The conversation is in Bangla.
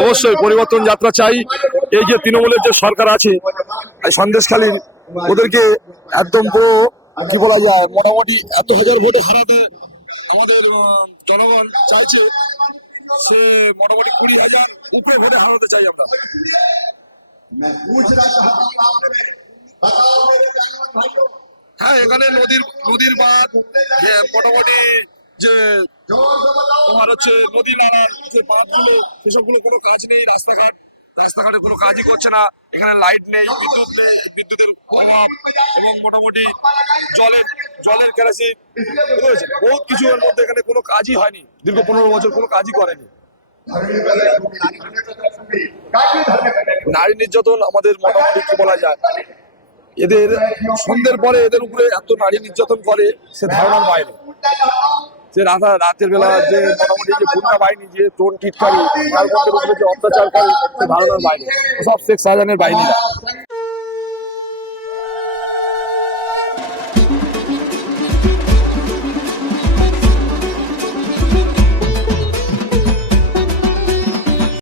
অবশ্যই পরিবর্তন যাত্রা চাই। এই যে তৃণমূলের যে সরকার আছে সন্দেশখালীর, ওদেরকে একদম পুরো কি বলা যায়, মোটামুটি এত হাজার ভোটে হারাতে আমাদের জনগণ চাইছে, সে মোটামুটি 20,000 উপরে ভোটে হারাতে চাই আমরা। হ্যাঁ, এখানে নদীর বাঁধ, মোটামুটি যে তোমার হচ্ছে নদী নালার যে বাঁধগুলো, সেসবগুলো কোনো কাজ নেই। রাস্তাঘাটে কোনো কাজই করছে না। এখানে লাইট নেই, বিদ্যুৎ নেই, বিদ্যুতের অভাব, এবং মোটামুটি জলের কেরাসিন রয়েছে, বহুত কিছু এর মধ্যে। এখানে কোনো কাজই হয়নি, দীর্ঘ 15 বছর কোনো কাজই করেনি। নারী নির্যাতন আমাদের মোটামুটি কি বলা যায়, এদের সন্ধ্যের পরে এদের উপরে এত নারী নির্যাতন করে, সে ধারণার বাইরে। যে রাতের বেলা যে মোটামুটি যে গুন্ডা বাহিনী, যে টোন টিটকারি, তার মধ্যে উপরে যে অত্যাচারকারী, সে ধারণার বাইরে। সব শেখ শাহজাহানের বাহিনীরা।